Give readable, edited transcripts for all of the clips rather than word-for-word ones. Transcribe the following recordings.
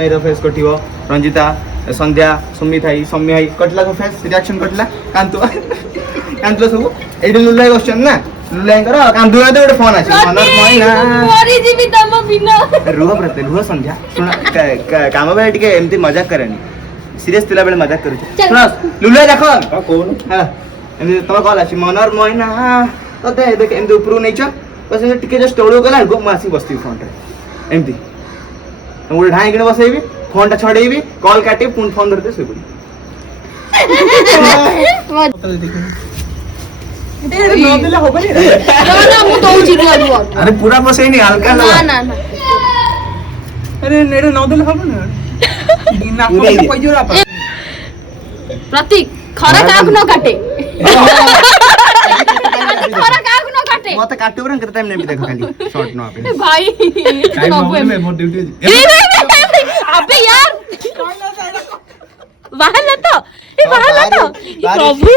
भाई रो फेस कटिवो रंजिता संध्या सुमी थाई सौम्य भाई कटला को फेस रिएक्शन कटला कांतु कांतु सब एडी लुलाई क्वेश्चन ना लुलाई कर कांतु ना तो ଗୋଟେ फोन आसी मनर मइना मरी जीवी तम बिना रुह प्रति रुह संध्या सुन काम बे टिके एमती मजाक करनी सीरियस तिला बेले मजाक करू सुन लुलाई देखो कोन हां एमती तम कॉल आसी मनर मइना तो देख एमती ऊपर नै छ बस टिके जस्ट टोळो गला गो मासी बस्ती फोन रे एमती तुम गोटे ढाई किने बसैबी फोन टा छड़ेबी कॉल काटी पुन फोन धरते सोई पड़ी न देले होबनी ना ना मु दउची रुआ अरे पूरा बसै नहीं हल्का लगा ना ना अरे नेरे न देले होबनी ना कोई जोरा प्रतीक खरा काक न काटे खरा काक न काटे मते काटो बरन केते टाइम नै देखो खाली शॉर्ट न आपे भाई मैं मोर ड्यूटी अबे यार बाहर ना तो ये बाहर ना तो प्रभु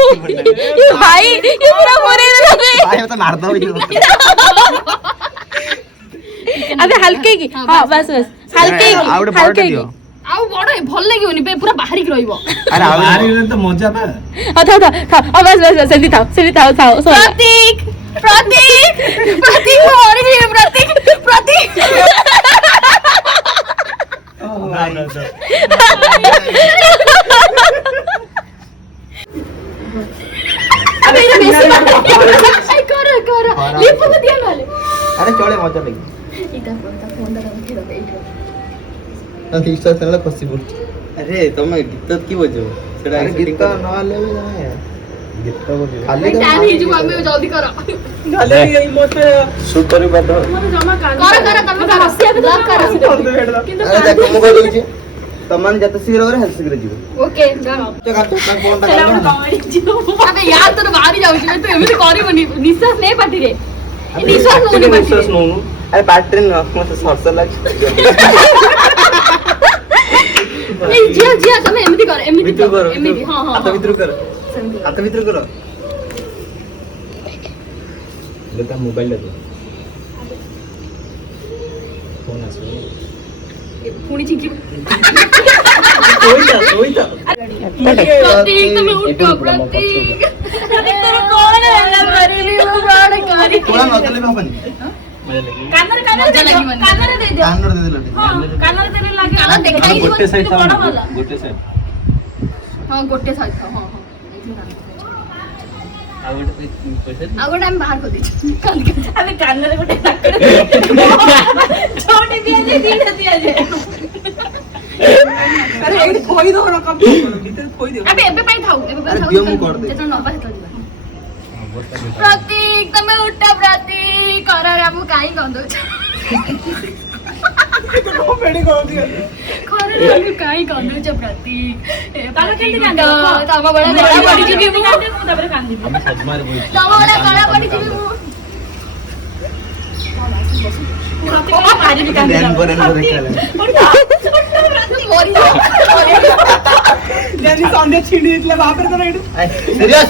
ये भाई ये पूरा मरे लगे भाई तो मार दो अबे हल्के की हां बस बस हल्के की हल्के की आउ बड़ भल लागियोनी बे पूरा बाहरी की रहइबो अरे बाहरी रे तो मजा बा था बस बस सेंदी था प्रतीक प्रतीक प्रतीक मरे जी प्रतीक प्रतीक अबे ये बेसी बात आई कर लिप को दिया नाले अरे चले मजा लगी इता फोन दा उठी दे इठो ना ठीक से चले पॉसिबल अरे तुम गीत की बजो सेडा गीत न लेबे ना गीत बजो खाली टाइम ही जो हमें जल्दी करो खाली यही मत शूट करी बात कर तम का हसिया के कर किंतु अरे देखो मो कहू छी तमन जत शीघ्र करे हेल्थ शीघ्र जीव ओके जाओ तो काटो फोन दा अबे यार तो बाहर जाऊ छी तो एमिति करिवनी निश्वास नहीं पाटी रे निश्वास नोनी पाटी निश्वास नोनु अरे पार्टी न मत सरस लाग ए जिया तमे एमिति कर एमिति हां हाथ भीतर करो लेता मोबाइल ले दो फोन आसो पुणी चिंकी सोईता प्रतीक तुम उठो प्रतीक तेरे कौन है ना मरली वो प्राण करी थोड़ा नतले में हबनी कानर दे दो कानर दे दे कानर देने लागे कानर देखाई गोटे साइड गोटे साइड हां गोटे साइड हां आगोटे हम बाहर को दी अबे कानर गोटे छोटी दिया जे दिया जे अरे एक खोई दो ना कब भीतर खोई दे अबे पाई थाऊ दियो मु कर दे जेतो नबा हेतो दिबा प्रतीक तमे उठा प्रतीक कर रे हम काई गंदो तो पेड़ी को दिया करे रे हम काई गंदो छ प्रतीक ताला केंती कांदो तमा बडा पडी जिबी मु तबरे कांदी हम सजमार बोल तमा बडा कड़ा पडी जिबी मु पूरा भारी भी कांदी मोरी जनी संडे छिड़ी इतला बापर तो रेडी सीरियस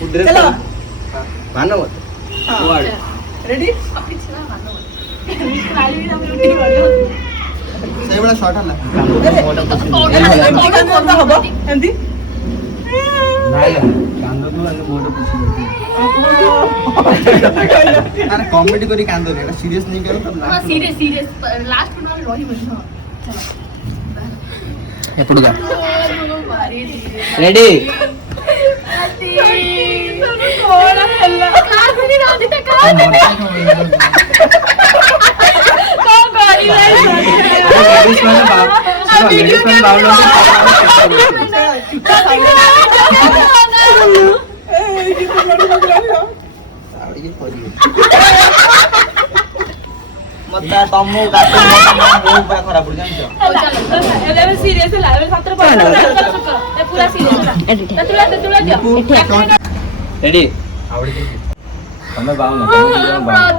चलो मानो मत हां रेडी पिछला मानो काली भी हम लुटी गयो सही बड़ा शॉट हला कोन हबो एंती नाही कांदो तू आणि मोठो पुशी अरे कॉमेडी करी कांदो रे सीरियस नहीं करो तब हां सीरियस लास्ट में रही बस हां चलो ఎప్పుడు రెడీ मत तमो गातो बहुत बड़ा खराब हो जान्छ लेवल सीरियस है लेवल 17 पर ये पूरा सीरियस है तुला दियो रेडी आवडी तमे बाव न तमे बाव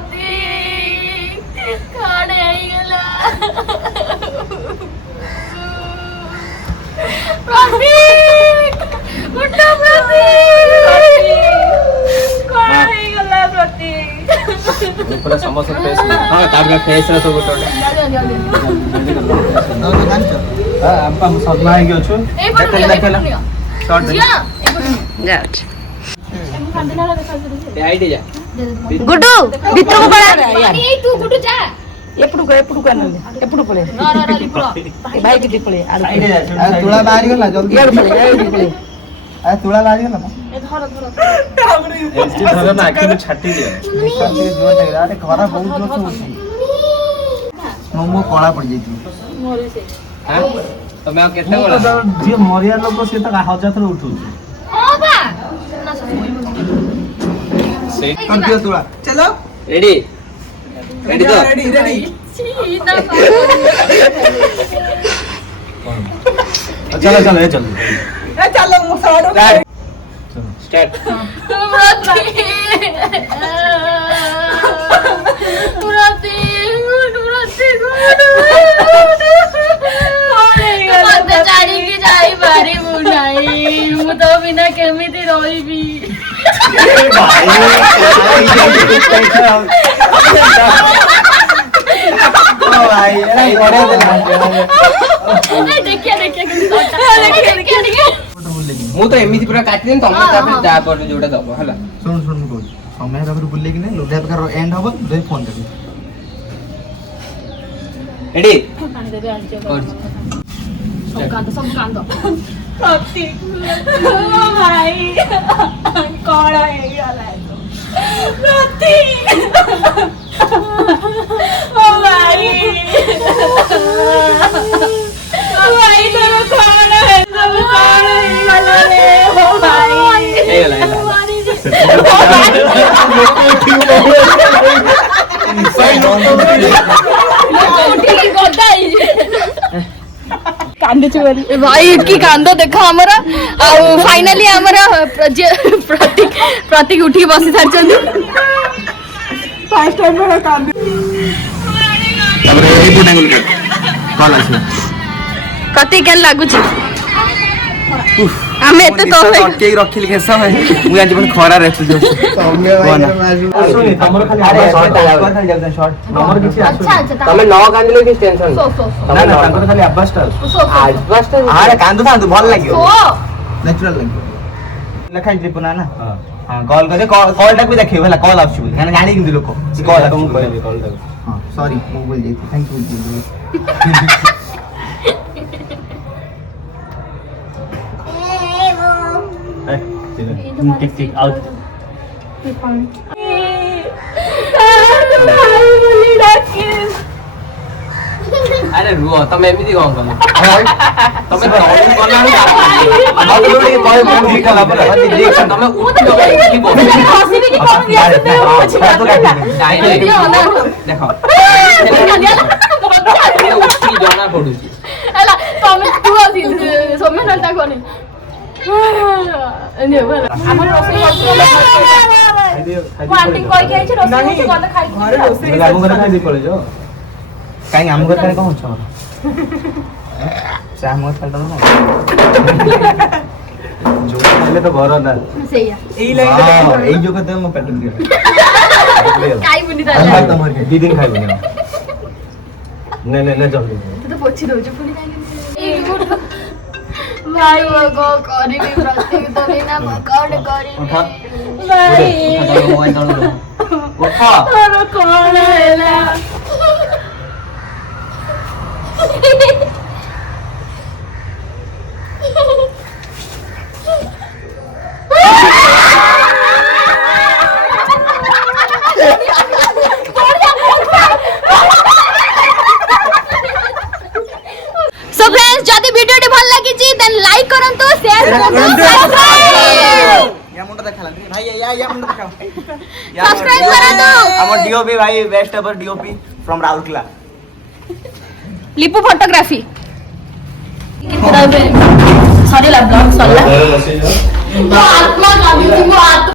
खाने आईगला प्रतीक उठा प्रतीक खाने आईगला प्रतीक पूरा समस्त फेस हां तार फेस रे सब गोटे हां हम सदमा हे गयो छु शॉर्ट जाउछ आईडी जा गुड्डू भितर को पड़ा ए तू गुड्डू जा एपड़ू का एपड़ू पड़े भाई के पड़े तुला बाहर गला जल्दी यार पड़े आ तुला बाहर गला एसटी धर ना आखि में छाटी दे छाती जोर दे अरे खरा बहुत जोर से होती मोमो कला पड़ जाई मोरे से हां तमे केते बोला जे मरिया लोक से त हजार थर उठू हां बा ना से कौन किया तुला चलो रेडी रेडी तो रेडी सीधा चलो चलो ये चल चलो मुसाड़ो स्टार्ट ମୁଁ ତ ବିନା କେମିତି ରହିବି ମୁଁ ତ ଏମିତି ପୁରା କାଟିଦେନି ତମେ ତାପରେ ଯା ପରେ ଯୋଉଟା ଦବ ହେଲା सुन सुन को समय रबर बुल्ले कि नहीं लुढ़ा प्रकार एंड हबो दे फोन कर रेडी सब कांद प्रतीक ओ भाई कौन ହେଇଗଲା प्रतीक ओ भाई तो कौन है सब कौन ହେଇଗଲା रे ओ भाई भाई की कांद देखा हमरा फाइनली हमरा प्रतीक उठी बसी सारछन फर्स्ट टाइम में कांदी तबरे एई पुना गुल कॉल आछे प्रतीक केन लागु छी आमे एते तो के रखिल के समय मु आज पण खरा रहछु जो सौम्य भाई सुनी हमर खाली अरे शॉर्ट शॉर्ट जाउ शॉर्ट नंबर किछि अच्छा अच्छा तमे न कांदिले कि टेंशन ना ना तांकर खाली अब्बास टा आज बस अरे कांदु कांदु भल लागियो नेचुरल लागियो लखाइ त्रिपुना ना हां कॉल करे कॉल टा भी देखियो होला कॉल आछू खाना जानि किंतु लोक कॉल तुम कहले कॉल दे हां सॉरी मु बोल जाई thank you tick tick out अरे रुओ तमे एमिति कोन कम तमे तोड़ी कोन ना लोडी कोइ मुंडी कला पर रिएक्शन तमे उठी गए की बोल हसी भी कौन रिएक्शन दे वो कुछ देखो उठी जाना पडुची एला तमे तू आसी सोमे नलता कोनी एने वाला हमर रोसई वांटिंग कोई के छै रोसई से कोन खाइ घरे रोसई लागू करे खाइ दी पड़े जो काई हम घर करे कहू छ चाह मत खाल दो जो खाइले तो घर ना सहीया एई लाइन एई जो कहते हम पेट दिए काई बुनी आज ता तमर के 2 दिन खाइबे ने जल्दी तू तो पोछि दो जो पुनी जाई भाई वो गो करी भी प्रतीक तो बिना कौन करी उठा भाई उठा और कौन हैला सो फ्रेंड्स जदी वीडियो टी भल लागी छी देन लाइक करंतु शेयर करंतु सब्सक्राइब या मुंडा देखला भाई या मुंडा देखा सब्सक्राइब करंतु हमर डीओपी भाई best ever DOP from Rourkela Lipu photography sorry ला ब्लॉग सल्ला तो आत्मा गावी थी वो